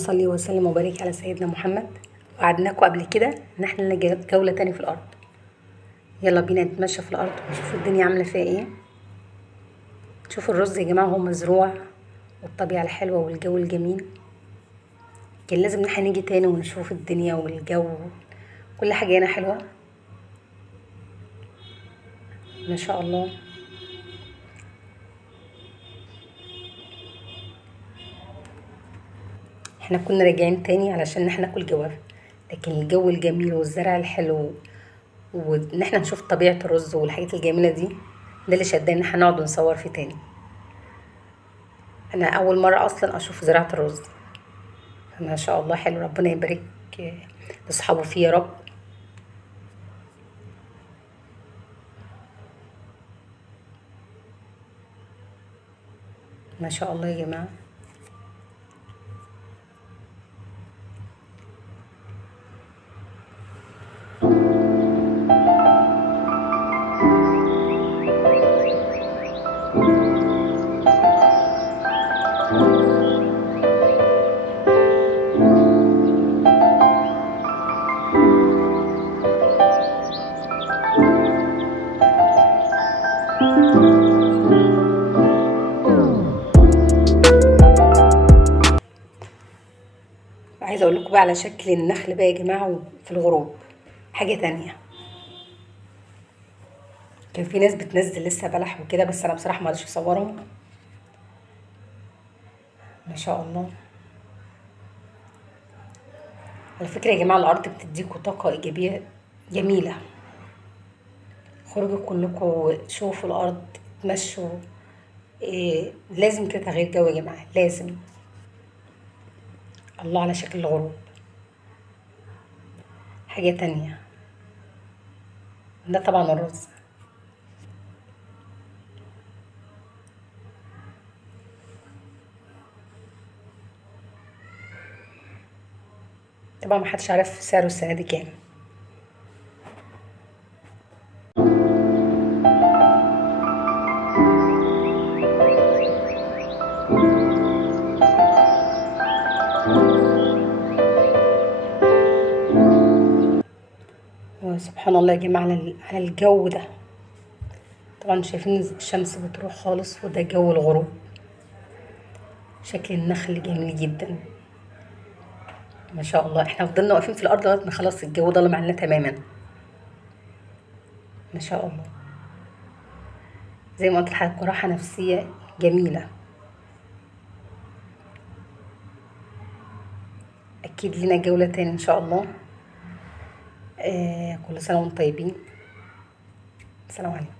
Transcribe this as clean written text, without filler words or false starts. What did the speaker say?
صل وسلم وبارك على سيدنا محمد. وعدناكم قبل كده ان احنا لنا جولة تاني في الارض. يلا بينا نتمشى في الارض ونشوف الدنيا عاملة فيها ايه. شوفوا الرز يا جماعة، هو مزروع والطبيعة الحلوة والجو الجميل. كان لازم ان احنا نيجي تاني ونشوف الدنيا والجو، كل حاجة هنا حلوة ما شاء الله. احنا كنا راجعين تاني علشان احنا ناكل جوافة، لكن الجو الجميل والزرع الحلو وان احنا نشوف طبيعة الرز والحاجات الجميلة دي، ده اللي شدنا ان احنا نقعد ونصور فيه تاني. انا اول مرة اصلا اشوف زراعة الرز، ما شاء الله حلو. ربنا يبارك لاصحابه فيه يا رب. ما شاء الله يا جماعة. عايزه اقول لكم بقى على شكل النخل بقى يا جماعه في الغروب، حاجه تانية. كان في ناس بتنزل لسه بلح وكده، بس انا بصراحه ما قدرتش اصورهم. ما شاء الله. على فكره يا جماعه الارض بتديكوا طاقه ايجابيه جميله. خرجوا كلكم شوفوا الارض، تمشوا. إيه لازم كده تغيير جو يا جماعه، لازم. الله على شكل الغروب، حاجه تانية. ده طبعا الرز. طبعا محدش عارف سعره السنه دي كام. سبحان الله يا جماعه على الجو ده. طبعا شايفين الشمس بتروح خالص، وده جو الغروب. شكل النخل جميل جدا ما شاء الله. احنا فضلنا واقفين في الارض لغايه ما خلاص الجو ضلم علينا تماما. ما شاء الله. زي ما قلت لحضرتك، راحه نفسيه جميله. اكيد لينا جوله تاني ان شاء الله. كل سنه وانتم طيبين. السلام عليكم.